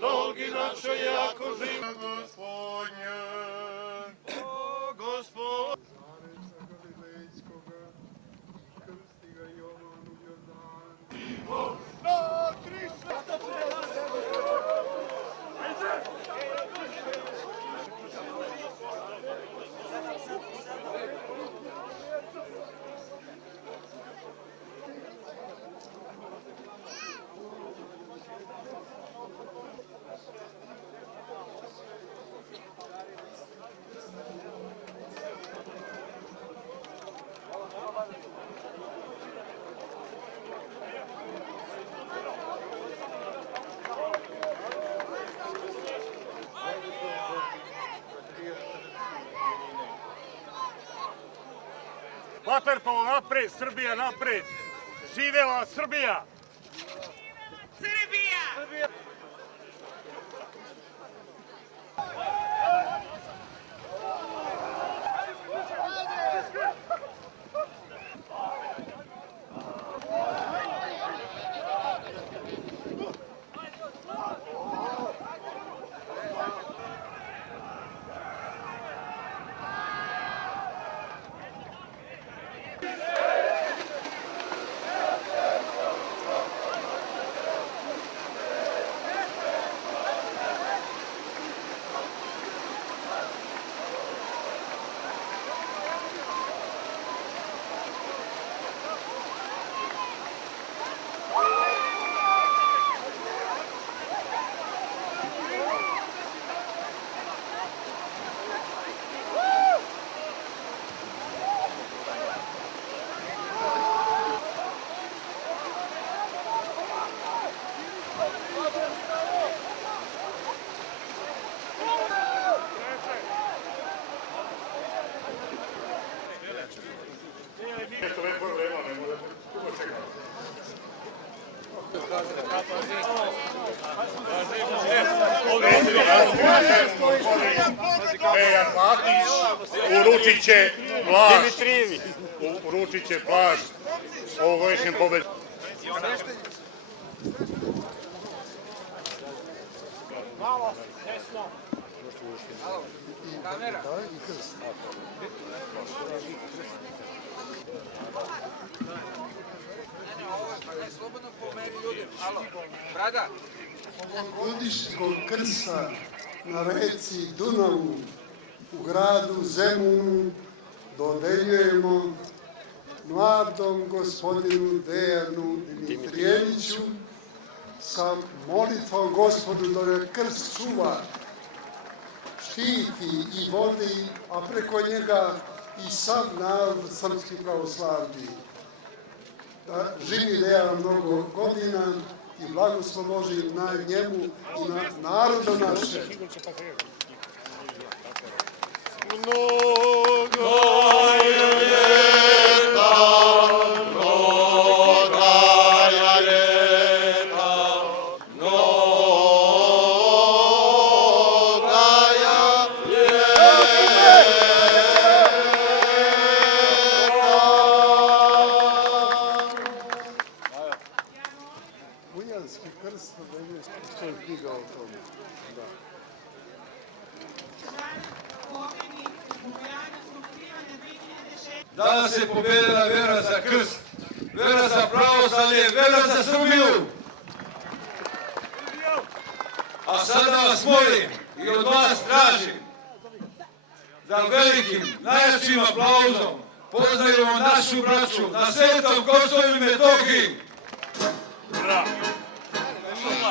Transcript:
na nogi naše jako živ. Gospodnje, O Gospod. Careca Galilejskoga, krsti ga Jovan u Jordan. Na Krista! Vaterpolo napred, Srbija napred! Živela Srbija! Srbija! Nešto ne problema, ne može dugo čekati. Dejan Matić uručit će plašt ovogodišnjem pobedu. Malo, desno. Kamera. Slobodno pomeri ljudi. Alo, brada. Ovogodišnjeg krsta na reci Dunavu u gradu Zemunu dodeljujemo mladom gospodinu Dejanu Dimitrijeviću sa molitvom Gospodu da ga krst čuva, štiti i vodi, a preko njega i sav narod srpski pravoslavni. Da živi Dejan mnogo godina i blagoslov Božji na njemu i na narodu naše. Bunjanski krst, da je što je knjiga o tome. Danas je pobedila vera za krst, vera za pravoslavlje, vera za Srbiju. A sada vas molim i od vas tražim da velikim, najjačim aplauzom pozdravimo našu braću na Svetom Kosovu i Metohiji. Bravo!